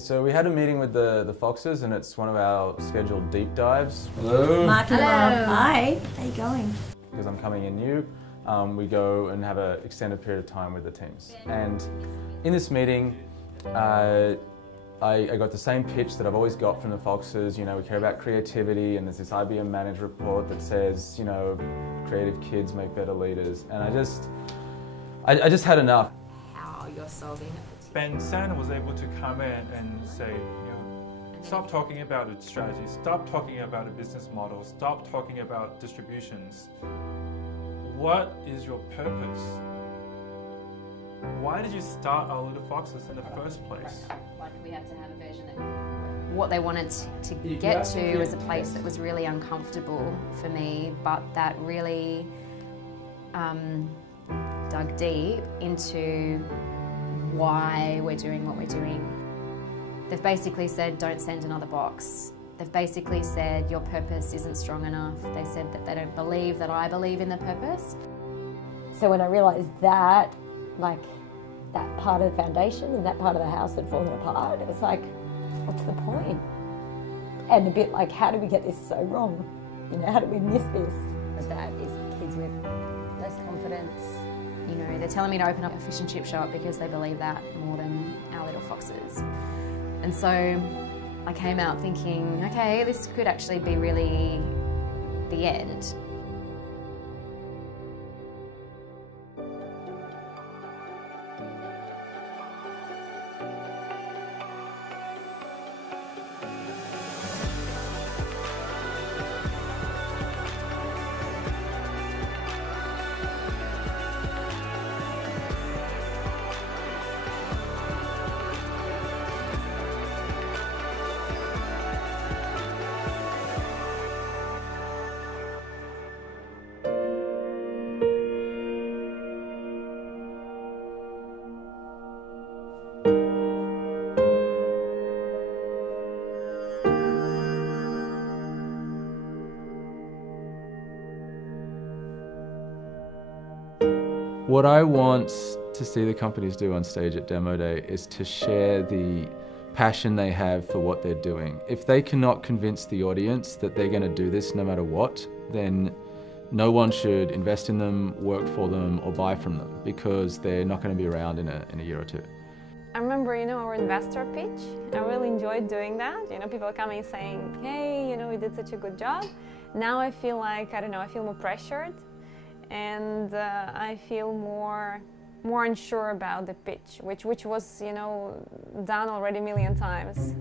So we had a meeting with the Foxes, and it's one of our scheduled deep dives. Hello. Mark and Mark. Hi. How you going? Because I'm coming in new, we go and have an extended period of time with the teams. And in this meeting, I got the same pitch that I've always got from the Foxes. You know, we care about creativity, and there's this IBM Manage report that says, you know, creative kids make better leaders. And I just had enough. How you're solving it. Ben Sand was able to come in and say, you know, stop talking about a strategy, stop talking about a business model, stop talking about distributions. What is your purpose? Why did you start Our Little Foxes in the first place? Like we have to have a version that... What they wanted to get to was a place that was really uncomfortable for me, but that really dug deep into why we're doing what we're doing. They've basically said, don't send another box. They've basically said, your purpose isn't strong enough. They said that they don't believe that I believe in the purpose. So when I realised that, like, that part of the foundation and that part of the house had fallen apart, it was like, what's the point? And a bit like, how do we get this so wrong? You know, how do we miss this? But that is kids with less confidence. You know, they're telling me to open up a fish and chip shop because they believe that more than Our Little Foxes. And so I came out thinking, okay, this could actually be really the end. What I want to see the companies do on stage at Demo Day is to share the passion they have for what they're doing. If they cannot convince the audience that they're going to do this no matter what, then no one should invest in them, work for them, or buy from them, because they're not going to be around in a year or two. I remember, you know, our investor pitch. I really enjoyed doing that. You know, people coming saying, hey, you know, we did such a good job. Now I feel like, I don't know, I feel more pressured. And I feel more unsure about the pitch, which was, you know, done already a million times.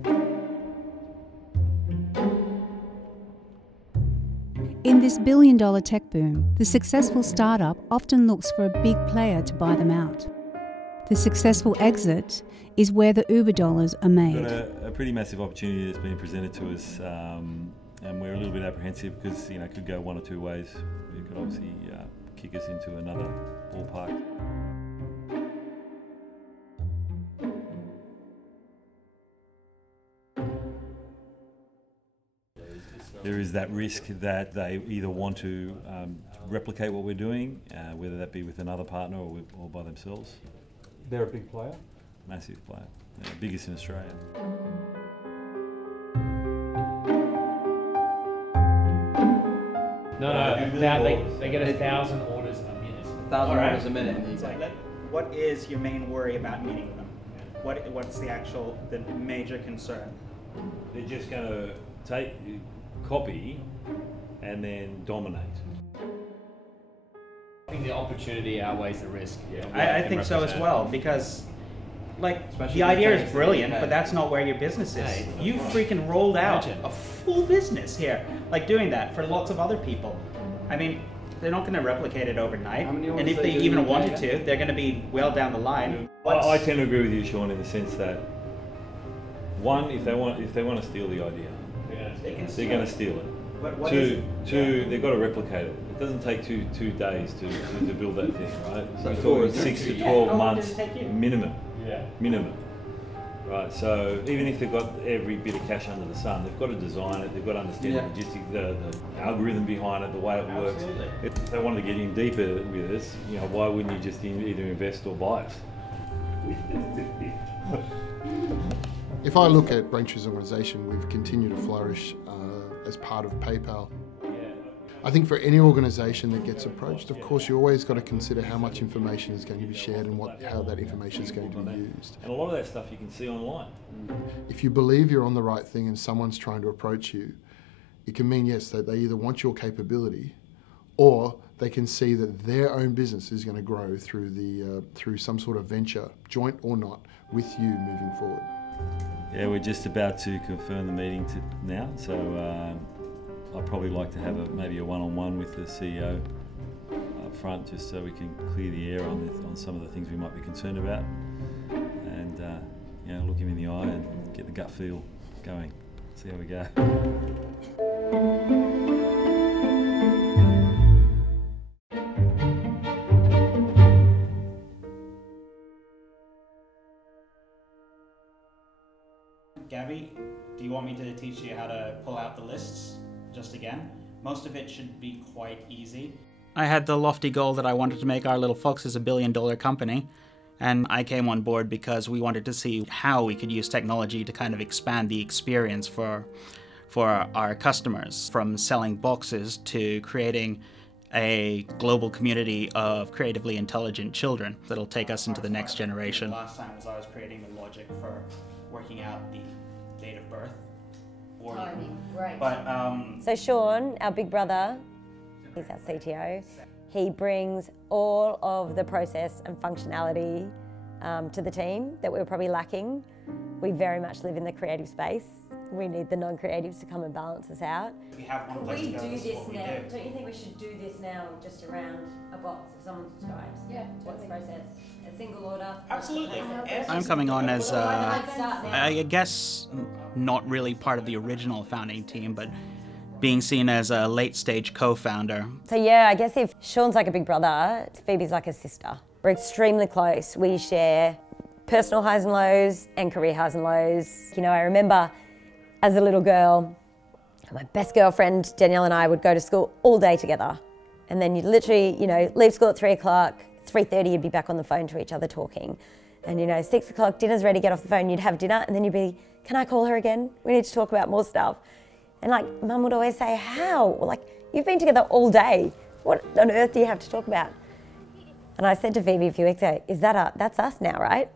In this billion-dollar tech boom, the successful startup often looks for a big player to buy them out. The successful exit is where the Uber dollars are made. We've got a pretty massive opportunity that's been presented to us, and we're a little bit apprehensive because, you know, it could go one or two ways. It could obviously kick us into another ballpark. There is that risk that they either want to replicate what we're doing, whether that be with another partner or by themselves. They're a big player? Massive player, biggest in Australia. No, they get 1,000 orders a minute. 1,000 orders a minute. Exactly. What is your main worry about meeting them? What's the major concern? They're just going to copy and then dominate. I think the opportunity outweighs the risk. Yeah, I think so as well, because like the idea is brilliant, but that's not where your business is. You freaking rolled out a full business here, like doing that for lots of other people. I mean, they're not going to replicate it overnight, and if they even wanted to, they're going to be well down the line. I tend to agree with you, Sean, in the sense that one, if they want to steal the idea, they're going to steal it. Two, they've got to replicate it. It doesn't take two days to build that thing, right? So you're talking 6 to 12 months minimum. Yeah. Minimum. Right, so even if they've got every bit of cash under the sun, they've got to design it, they've got to understand the logistics, the algorithm behind it, the way it works. If they wanted to get in deeper with us, you know, why wouldn't you just either invest or buy us? If I look at Braintree's organisation, we've continued to flourish as part of PayPal. I think for any organisation that gets approached, of course, you always got to consider how much information is going to be shared and how that information is going to be used. And a lot of that stuff you can see online. If you believe you're on the right thing and someone's trying to approach you, it can mean, yes, that they either want your capability or they can see that their own business is going to grow through some sort of venture, joint or not, with you moving forward. Yeah, we're just about to confirm the meeting now, so I'd probably like to have maybe a one-on-one with the CEO up front, just so we can clear the air on some of the things we might be concerned about, and you know, look him in the eye and get the gut feel going. See how we go. Gabby, do you want me to teach you how to pull out the lists just again? Most of it should be quite easy. I had the lofty goal that I wanted to make Our Little Foxes a billion-dollar company, and I came on board because we wanted to see how we could use technology to kind of expand the experience for our customers, from selling boxes to creating a global community of creatively intelligent children that'll take us into the next generation. Last time was I was creating the logic for working out the date of birth. Right. But so Sean, our big brother, he's our CTO. He brings all of the process and functionality to the team that we were probably lacking. We very much live in the creative space. We need the non-creatives to come and balance us out. We have one place to go. Do this this is what now. we do. Don't you think we should do this now just around a box if someone subscribes? Yeah. What's the process? A single order? Absolutely. I'm coming on as, I guess, not really part of the original founding team, but being seen as a late-stage co-founder. So yeah, I guess if Sean's like a big brother, Phoebe's like a sister. We're extremely close. We share personal highs and lows and career highs and lows. You know, I remember as a little girl, my best girlfriend, Danielle, and I would go to school all day together. And then you'd literally, you know, leave school at 3 o'clock, 3:30 you'd be back on the phone to each other talking. And you know, 6 o'clock, dinner's ready, get off the phone, you'd have dinner, and then you'd be, can I call her again? We need to talk about more stuff. And like, Mum would always say, how? Well, like, you've been together all day. What on earth do you have to talk about? And I said to Phoebe a few weeks ago, that's us now, right?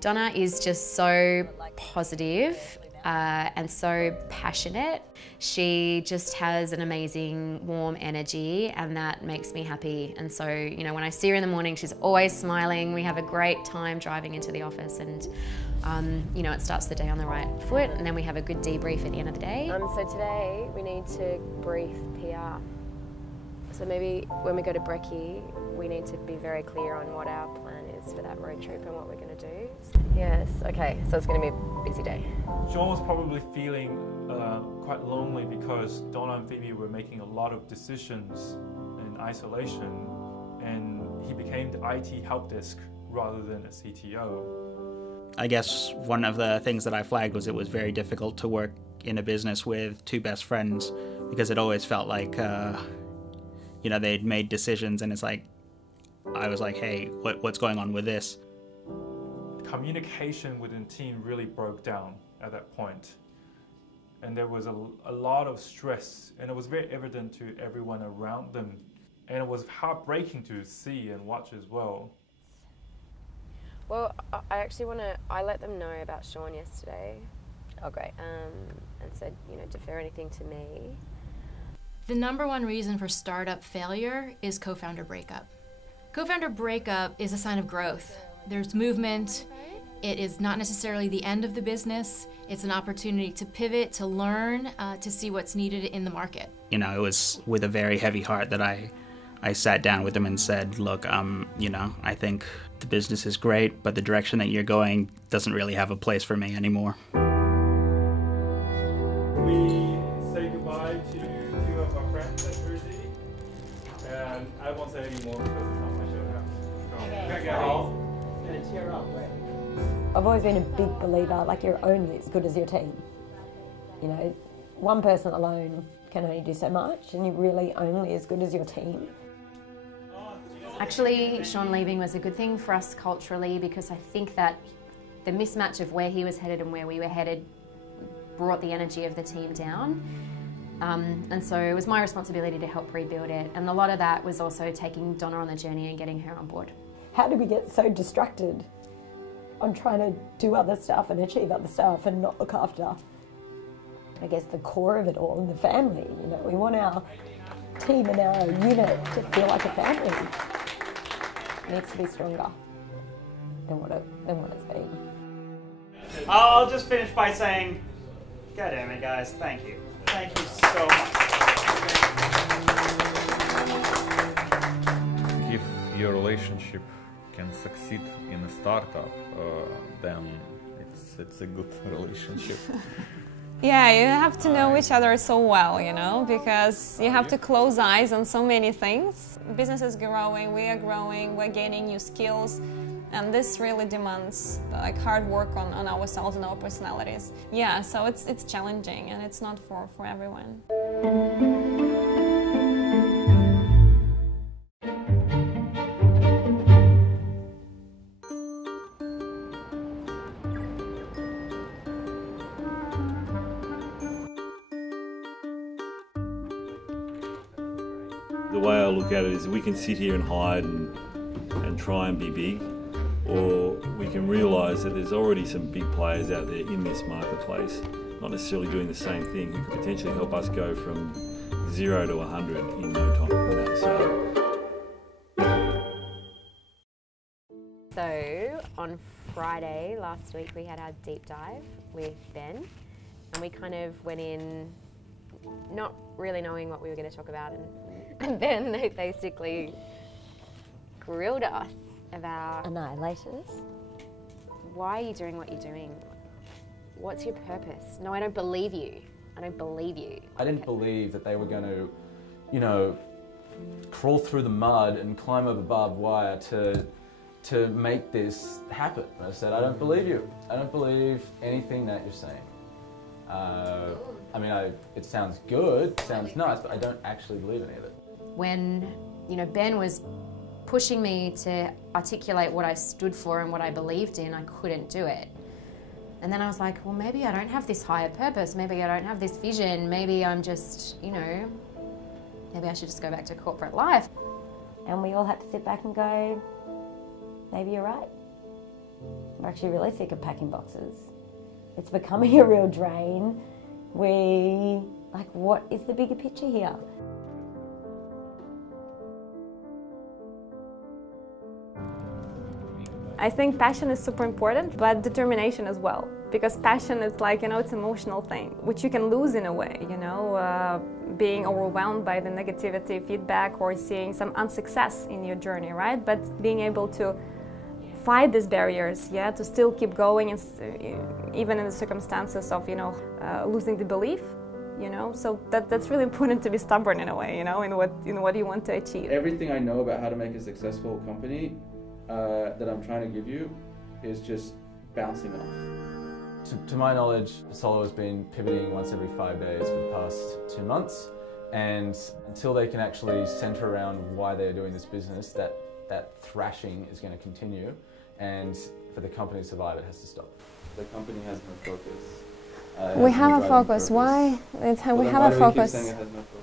Donna is just so positive and so passionate. She just has an amazing, warm energy, and that makes me happy. And so, you know, when I see her in the morning, she's always smiling. We have a great time driving into the office, and you know, it starts the day on the right foot, and then we have a good debrief at the end of the day. So today we need to brief PR. So maybe when we go to Brekkie, we need to be very clear on what our plan is for that road trip and what we're going to do. Yes, okay, so it's going to be a busy day. Sean was probably feeling quite lonely because Donna and Phoebe were making a lot of decisions in isolation, and he became the IT help desk rather than a CTO. I guess one of the things that I flagged was it was very difficult to work in a business with two best friends, because it always felt like you know, they'd made decisions, and it's like, I was like, hey, what's going on with this? Communication within the team really broke down at that point. And there was a lot of stress, and it was very evident to everyone around them. And it was heartbreaking to see and watch as well. Well, I let them know about Sean yesterday. Oh, great. And said, you know, defer anything to me. The #1 reason for startup failure is co-founder breakup. Co-founder breakup is a sign of growth. There's movement. It is not necessarily the end of the business. It's an opportunity to pivot, to learn, to see what's needed in the market. You know, it was with a very heavy heart that I sat down with them and said, look, you know, I think the business is great, but the direction that you're going doesn't really have a place for me anymore. We say goodbye to two of our friends at muru-D, and I won't say any more because it's not my show now. Okay. Gonna cheer up, right? I've always been a big believer, like, you're only as good as your team. You know, one person alone can only do so much, and you're really only as good as your team. Actually, Sean leaving was a good thing for us culturally, because I think that The mismatch of where he was headed and where we were headed brought the energy of the team down. And so it was my responsibility to help rebuild it. And a lot of that was also taking Donna on the journey and getting her on board. How do we get so distracted on trying to do other stuff and achieve other stuff and not look after, I guess, the core of it all in the family? You know, we want our team and our unit to feel like a family. It needs to be stronger than what it's been. I'll just finish by saying, God damn it, guys, thank you. Thank you so much. If your relationship can succeed in a startup, then it's a good relationship. Yeah, you have to know each other so well, you know, because you have to close eyes on so many things. Business is growing, we are growing, we're gaining new skills, and this really demands like hard work on ourselves and our personalities. Yeah, so it's challenging and it's not for everyone. The way I look at it is we can sit here and hide and try and be big, or we can realise that there's already some big players out there in this marketplace, not necessarily doing the same thing, who could potentially help us go from 0 to 100 in no time. So on Friday last week we had our deep dive with Ben, and we kind of went in not really knowing what we were going to talk about, and then they basically grilled us about annihilators. Why are you doing what you're doing? What's your purpose? No, I don't believe you. I don't believe you. I didn't believe that they were going to, you know, crawl through the mud and climb over barbed wire to make this happen. And I said, I don't believe you. I don't believe anything that you're saying. I mean, it sounds good, sounds nice, but I don't actually believe any of it. When, you know, Ben was pushing me to articulate what I stood for and what I believed in, I couldn't do it. And then I was like, well, maybe I don't have this higher purpose, maybe I don't have this vision, maybe I'm just, you know, maybe I should just go back to corporate life. And we all had to sit back and go, maybe you're right. We're actually really sick of packing boxes. It's becoming a real drain. What is the bigger picture here? I think passion is super important, but determination as well. Because passion is like, you know, it's an emotional thing, which you can lose in a way, you know, being overwhelmed by the negativity, feedback, or seeing some unsuccess in your journey, right? But being able to fight these barriers, yeah, to still keep going, and even in the circumstances of, you know, losing the belief, you know, so that's really important to be stubborn in a way, you know, in what you want to achieve. Everything I know about how to make a successful company that I'm trying to give you is just bouncing off. To my knowledge, Persollo has been pivoting once every 5 days for the past 2 months, and until they can actually center around why they're doing this business, that thrashing is going to continue, and for the company to survive, it has to stop. The company has no focus. We have a focus. Why? We have a focus. Saying it has no focus?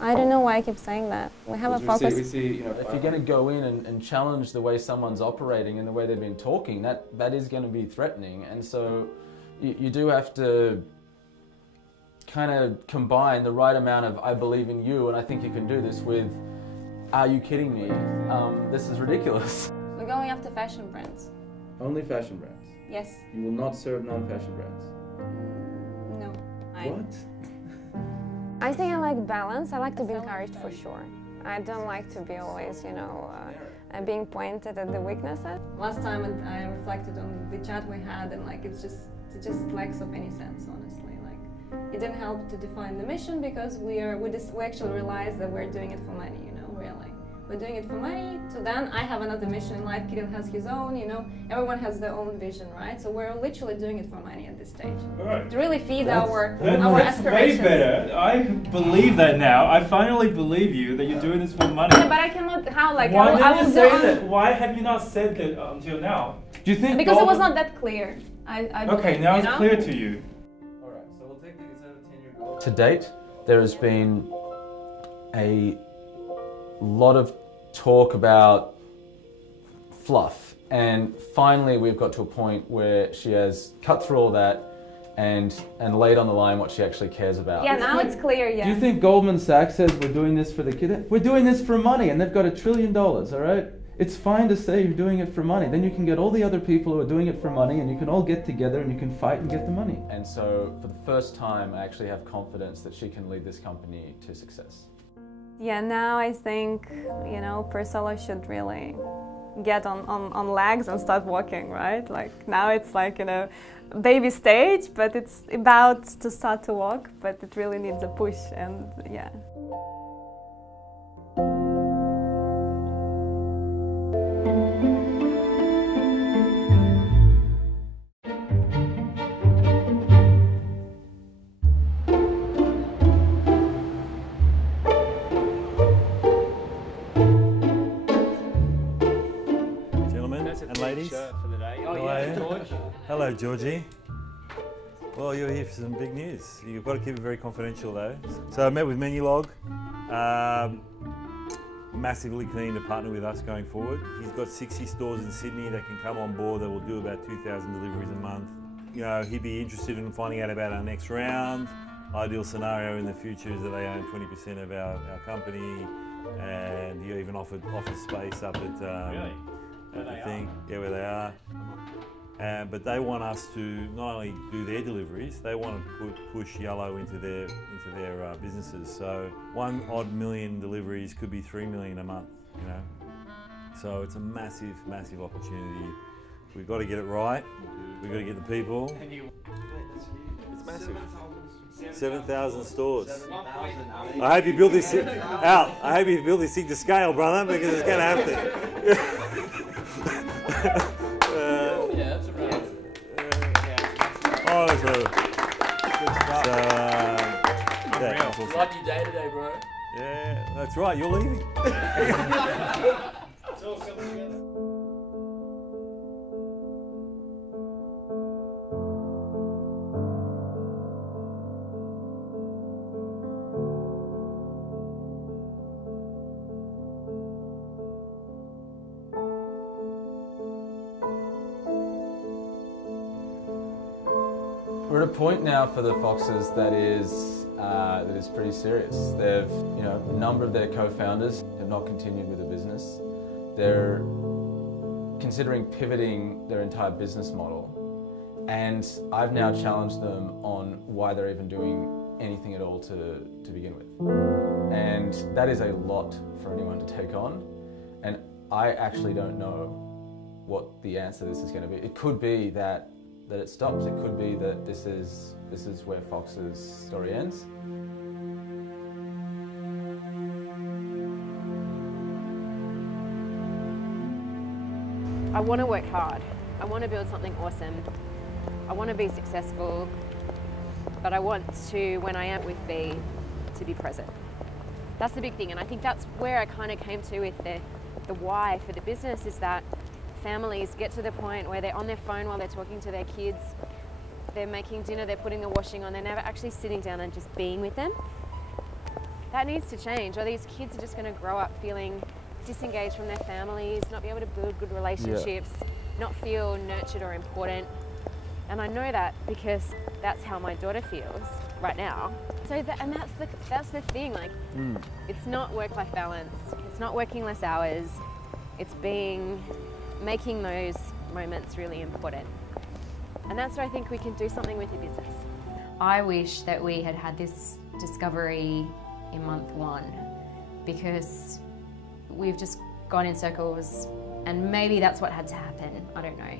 I don't know why I keep saying that. We have a focus. We see, you know, if you're going to go in and challenge the way someone's operating and the way they've been talking, that is going to be threatening. And so you do have to kind of combine the right amount of I believe in you and I think you can do this with are you kidding me? This is ridiculous. We're going after fashion brands. Only fashion brands? Yes. You will not serve non-fashion brands? No. What? I think I like balance. I like to be encouraged for sure. I don't like to be always, you know, being pointed at the weaknesses. Last time I reflected on the chat we had, and like it just lacks of any sense, honestly. Like it didn't help to define the mission because we actually realized that we're doing it for money. You know, we're doing it for money. So then I have another mission in life. Kirill has his own. You know, everyone has their own vision, right? So we're literally doing it for money at this stage. Right. To really feed our that's aspirations. Way better. I believe that now. I finally believe you that you're doing this for money. Yeah, but I cannot. How? Like why I will say that? Why have you not said that until now? Do you think because it was not that clear. I believe, okay, now you it's know? clear to you. Alright, so we'll take the 10-year goal. To date, there has been a lot of talk about fluff, and finally we've got to a point where she has cut through all that and laid on the line what she actually cares about. Yeah, now it's clear, yeah. Do you think Goldman Sachs says we're doing this for the kid? We're doing this for money, and they've got $1 trillion, all right? It's fine to say you're doing it for money. Then you can get all the other people who are doing it for money, and you can all get together and you can fight and get the money. And so for the first time, I actually have confidence that she can lead this company to success. Yeah, now I think, you know, Persollo should really get on legs and start walking, right? Like now it's like, you know, baby stage, but it's about to start to walk, but it really needs a push, and yeah. Hello, Georgie. Well, you're here for some big news. You've got to keep it very confidential, though. So I met with Menulog. Massively keen to partner with us going forward. He's got 60 stores in Sydney that can come on board that will do about 2,000 deliveries a month. You know, he'd be interested in finding out about our next round. Ideal scenario in the future is that they own 20% of our company, and he even offered office space up at the thing. Yeah, where they are. But they want us to not only do their deliveries, they want to push Yellow into their businesses. So 1 odd million deliveries could be 3 million a month, you know. So it's a massive, massive opportunity. We've got to get it right. We've got to get the people. It's massive. 7,000 stores. I hope you build this out. I hope you build this thing to scale, brother, because it's going to have to. Oh, that's good stuff. That's awesome. Like your day today, bro. Yeah, that's right. You're leaving. It's all coming together. We're at a point now for the Foxes that is pretty serious. They've, you know, a number of their co-founders have not continued with the business. They're considering pivoting their entire business model, and I've now challenged them on why they're even doing anything at all to begin with. And that is a lot for anyone to take on, and I actually don't know what the answer to this is going to be. It could be that it stops. It could be that this is where Fox's story ends. I want to work hard. I want to build something awesome. I want to be successful, but I want to, when I am with B, to be present. That's the big thing, and I think that's where I kind of came to with the why for the business, is that families get to the point where they're on their phone while they're talking to their kids, they're making dinner, they're putting the washing on, they're never actually sitting down and just being with them. That needs to change, or these kids are just going to grow up feeling disengaged from their families, not be able to build good relationships, not feel nurtured or important. And I know that because that's how my daughter feels right now. So that's the thing, like, it's not work-life balance, it's not working less hours, it's making those moments really important. And that's where I think we can do something with the business. I wish that we had had this discovery in month 1, because we've just gone in circles, and maybe that's what had to happen, I don't know.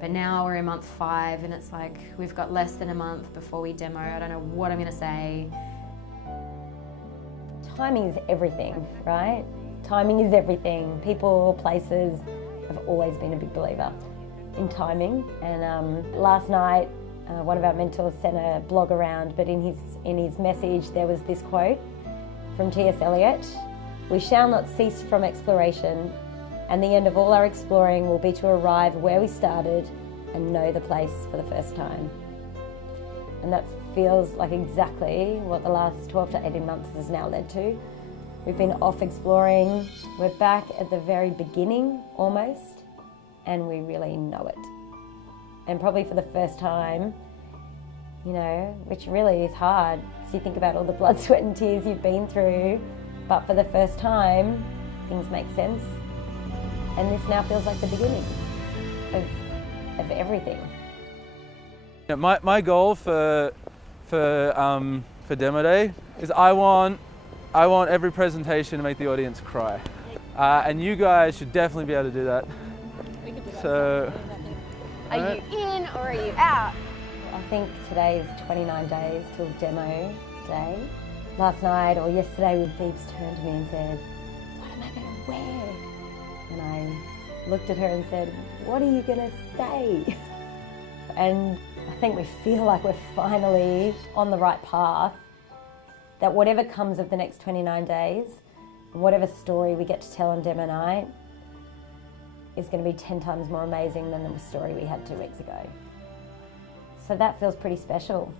But now we're in month 5 and it's like we've got less than a month before we demo. I don't know what I'm going to say. Timing is everything, right? Timing is everything. People, places, I've always been a big believer in timing. And last night, one of our mentors sent a blog around, but in his message there was this quote from T.S. Eliot: "We shall not cease from exploration, And the end of all our exploring will be to arrive where we started and know the place for the first time. And that feels like exactly what the last 12 to 18 months has now led to. We've been off exploring, we're back at the very beginning almost, and we really know it. And probably for the first time, you know, which really is hard, so you think about all the blood, sweat and tears you've been through, but for the first time, things make sense. And this now feels like the beginning of everything. My goal for Demo Day is I want every presentation to make the audience cry, and you guys should definitely be able to do that. We could do that. So, are you in or are you out? I think today is 29 days till Demo Day. Last night or yesterday, Phoebes turned to me and said, "What am I going to wear?" And I looked at her and said, "What are you going to say?" And I think we feel like we're finally on the right path, that whatever comes of the next 29 days, whatever story we get to tell on Demo Night, is going to be 10 times more amazing than the story we had 2 weeks ago. So that feels pretty special.